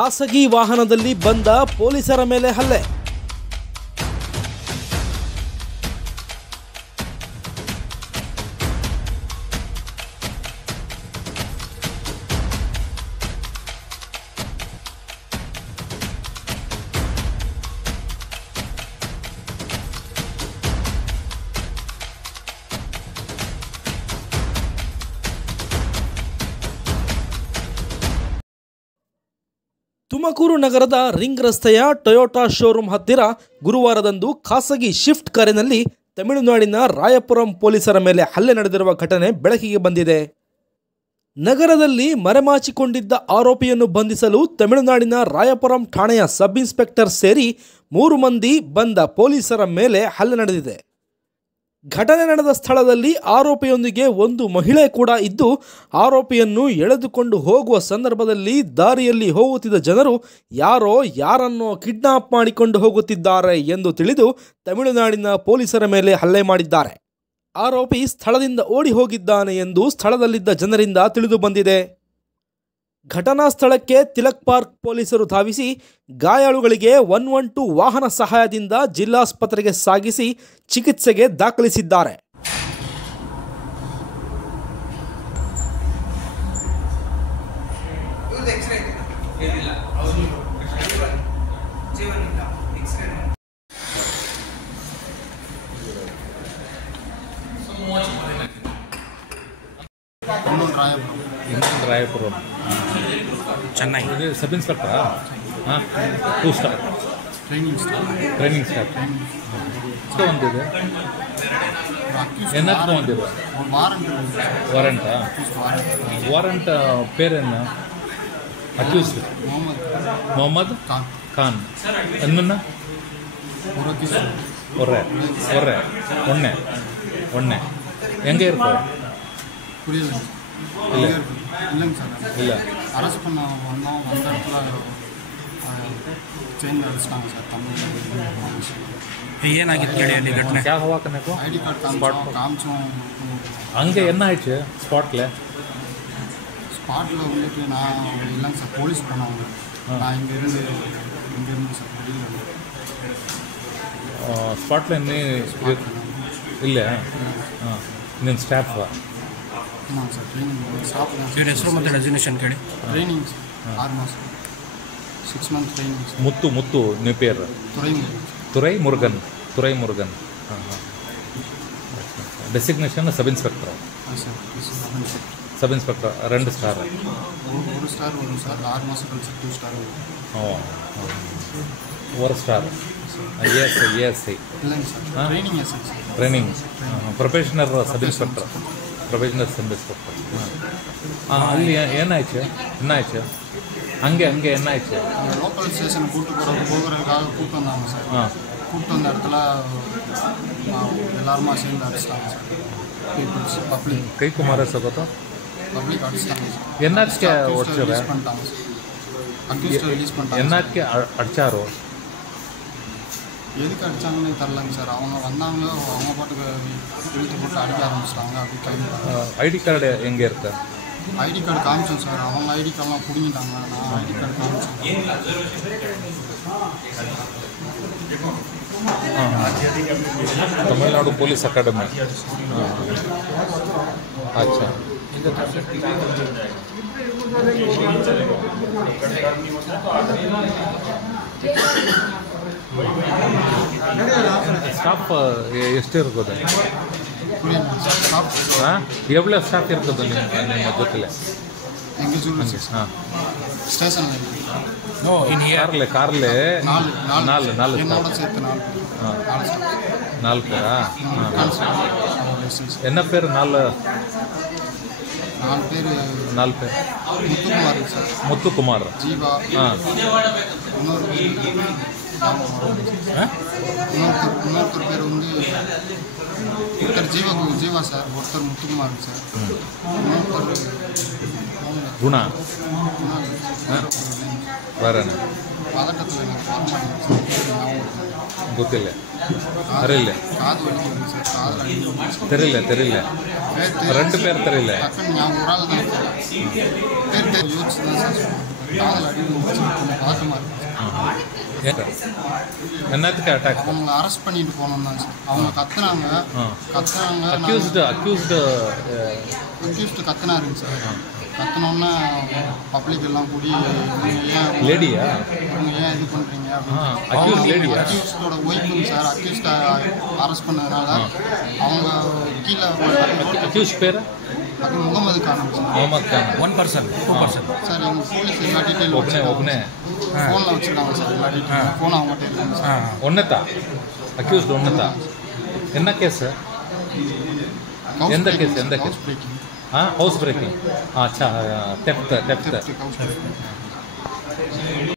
ಖಾಸಗಿ ವಾಹನದಲ್ಲಿ ಬಂದ ಪೊಲೀಸರ ಮೇಲೆ ಹಲ್ಲೆ. ತುಮಕೂರು ನಗರದ ರಿಂಗ್ ರಸ್ತೆಯ ಟೊಯೋಟಾ ಶೋರೂಮ್ ಹತ್ತಿರ ಗುರುವಾರದಂದು ಖಾಸಗಿ ಶಿಫ್ಟ್ ಕಾರಿನಲ್ಲಿ ತಮಿಳುನಾಡಿನ ರಾಯಪುರಂ ಪೊಲೀಸರ ಮೇಲೆ ಹಲ್ಲೆ ನಡೆದಿರುವ ಘಟನೆ ಬೆಳಕಿಗೆ ಬಂದಿದೆ. ನಗರದಲ್ಲಿ ಮರೆಮಾಚಿಕೊಂಡಿದ್ದ ಆರೋಪಿಯನ್ನು ಬಂಧಿಸಲು ತಮಿಳುನಾಡಿನ ರಾಯಪುರಂ ಠಾಣೆಯ ಸಬ್ ಇನ್ಸ್ಪೆಕ್ಟರ್ ಸೇರಿ 3 ಮಂದಿ ಬಂದ ಪೊಲೀಸರ ಮೇಲೆ ಹಲ್ಲೆ ನಡೆದಿದೆ. ಘಟನೆ ನಡೆದ ಸ್ಥಳದಲ್ಲಿ ಆರೋಪಿಯೊಂದಿಗೆ ಒಂದು ಮಹಿಳೆ ಕೂಡ ಇದ್ದು, ಆರೋಪಿಯನ್ನು ಎಳೆದುಕೊಂಡು ಹೋಗುವ ಸಂದರ್ಭದಲ್ಲಿ ದಾರಿಯಲ್ಲಿ ಹೋಗುತ್ತಿದ್ದ ಜನರು ಯಾರನ್ನೋ ಕಿಡ್ನಾಪ್ ಮಾಡಿಕೊಂಡು ಹೋಗುತ್ತಿದ್ದಾರೆ ಎಂದು ತಿಳಿದು ತಮಿಳುನಾಡಿನ ಪೊಲೀಸರ ಮೇಲೆ ಹಲ್ಲೆ ಮಾಡಿದ್ದಾರೆ. ಆರೋಪಿ ಸ್ಥಳದಿಂದ ಓಡಿ ಹೋಗಿದ್ದಾನೆ ಎಂದು ಸ್ಥಳದಲ್ಲಿದ್ದ ಜನರಿಂದ ತಿಳಿದು ಬಂದಿದೆ. ಘಟನಾ ಸ್ಥಳಕ್ಕೆ ತಿಲಕ್ ಪಾರ್ಕ್ ಪೊಲೀಸರು ಧಾವಿಸಿ ಗಾಯಾಳುಗಳಿಗೆ 112 ವಾಹನ ಸಹಾಯದಿಂದ ಜಿಲ್ಲಾಸ್ಪತ್ರೆಗೆ ಸಾಗಿಸಿ ಚಿಕಿತ್ಸೆಗೆ ದಾಖಲಿಸಿದ್ದಾರೆ. ರಾಯಪುರಂ ಚೆನ್ನೈ ಸಬ್ ಇನ್ಸ್ಪೆಕ್ಟರಾ? ಹಾಂ, 2 ಸ್ಟಾರ್ ಟ್ರೈನಿಂಗ್ ಸ್ಟಾಫ್ ಒಂದಿದೆ. ಏನಾದ್ರು ಒಂದಿದೆ ವಾರಂಟ್ ಪೇರೇನು? ಅಕ್ಯೂಸ್ ಮೊಹಮ್ಮದ್ ಖಾನ್ ಅನ್ನನ್ನ ಒರ್ರೆ ಒಣ್ಣೆ எங்கே இருக்கோ? இல்லைங்க சார், இல்லை அரெஸ்ட் பண்ண வந்தோம். வந்த இடத்துல ಚೇಂಜ್ ಅಡಿಸ್ತಾங்க ಸರ್. ಏನಾಗಿತ್ತು ಹೇಳಿ ಅಲ್ಲಿ ಘಟನೆ? क्या हुआ करने को? ஐடி கார்டு காமிச்சோம். அங்கே என்ன ஆயிடுச்சு ஸ்பாட்டில் வந்துட்டு நான் இல்லைங்க சார், போலீஸ் போனவங்க. நான் இங்கேருந்து சார் வெளியில் ಸ್ಪಾಟ್ಲ ಇಲ್ಲ. ಹಾಂ, ನಿನ್ನ ಸ್ಟಾಫ್? ஆமாங்க சார், ட்ரைனிங் ஸ்டாஃப் தான். ಇವ್ರ ಹೆಸರು ಮತ್ತು ಡೆಸಿಗ್ನೇಷನ್ ಕೇಳಿ. ட்ரைனிங் 6 மாதம் 6 ಮಂತ್ ಟ್ರೈನಿಂಗ್. ಮುತ್ತು ನಿಮ್ಮ ಪೇರು? ತುರೈಮುರುಗನ್. ಹಾಂ ಹಾಂ. Designation sub inspector? Sub inspector 2 star. 1 star வரும் சார். 6 மாதம் கழிச்சு 2 ஸ்டார் வரும். ஓ, 1 ஸ்டார். ESI இல்லைங்க sir, training SI. Training professional sub inspector. ಅಲ್ಲಿ ಏನಾಯ್ತು? அங்கே என்னாச்சு? லோக்கல் ஸ்டேஷன் போகிறதுக்காக கூப்பிட்டு வந்தாங்க சார். கூப்பிட்டு வந்த இடத்துல எல்லாருமா சேர்ந்து அடிச்சிட்டாங்க சார். பீப்புள்ஸ் பப்ளிக் கை குமார சகோதரா பப்ளிக் அடிச்சிட்டாங்க சார். என்னಕ್ಕೆ ரிலீஸ் பண்ணிட்டாங்க சார். அக்யூஸ்ட் ரிலீஸ் பண்ணிட்டாங்க. என்னಕ್ಕೆ அடிச்சாரோ? எதுக்கு அடித்தாங்கன்னு தெரிலங்க சார். அவங்க வந்தாங்களோ அவங்க பாட்டுக்கு இழுத்து போட்டு அடிக்க ஆரம்பிச்சிட்டாங்க. அப்படி கைது. ஐடி கார்டு எங்கே இருக்கு? ஐடி கார்டு காமிச்சோம் சார். அவங்க ஐடி கார்டெலாம் பிடிங்கிட்டாங்க. நான் ஐடி கார்டு காமிச்சேன். Tamil Nadu police academy. अच्छा, ಸ್ಟಾಫ್ ಎಷ್ಟು ಇರ್ಬೋದು? ಹಾಂ, ಎவ்வளோ ಸ್ಟಾಫ್ ಇರ್ತದೆ ನಿಮ್ಮ ಜೊತೆಲೆ? ಹಾಂ, ஸ்டேஷனில் காரில் 4 என்னோட சேர்த்து 4 பேரா? என்ன பேர்? 4 பேர். முத்துக்குமார் சார். முத்துக்குமார், ஜீவா. இன்னொருத்தர் பேர் வந்து ஒருத்தர் ஜீவா சார். ஒருத்தர் முத்துக்குமார் சார். இன்னொருத்தர் குணா. வேற பதட்டத்தில் ಗೊತ್ತಿಲ್ಲ. ಅರಿಲ್ಲ, தெரியல. 2 பேர் தெரியல. நான் ஒரு ஆள் தான். பேர் யூத்ஸ் தான் சார். காதல் அடி கொஞ்சம் பதட்டமாக இருக்குது. என்னத்துக்கு அட்டாக்? அவங்கள அரெஸ்ட் பண்ணிட்டு போனோம் தான் சார். அவங்க கத்துனாங்க. அக்யூஸ்டு கத்துனாருங்க சார். கத்துனோன்னா பப்ளிக் எல்லாம் கூடி லேடியா இவங்க ஏன் இது பண்ணுறீங்க அக்யூஸ் லேடியா? அக்யூஸ்டோட ஒய்ஃபுங்க சார். அக்யூஸ்டை அரெஸ்ட் பண்ணதுனால அவங்க கீழே அக்யூஸ் பேர் அது முகமது கான் சார். முகமது கான் 1%, 2%. சார் எங்கள் போலீஸ் எல்லா டீட்டெயில் ஒப்பனே ஃபோனில் வச்சுருக்காங்க சார். எல்லா டீட்டெயில் ஃபோன் அவங்ககிட்ட இருக்காங்க சார். ஒன்னதா அக்யூஸ்ட் ஒன்னதா? என்ன கேஸ்? எந்த கேஸ்? எந்த கேஸ்? House breaking. அச்சா, தெஃப்ட். House braking.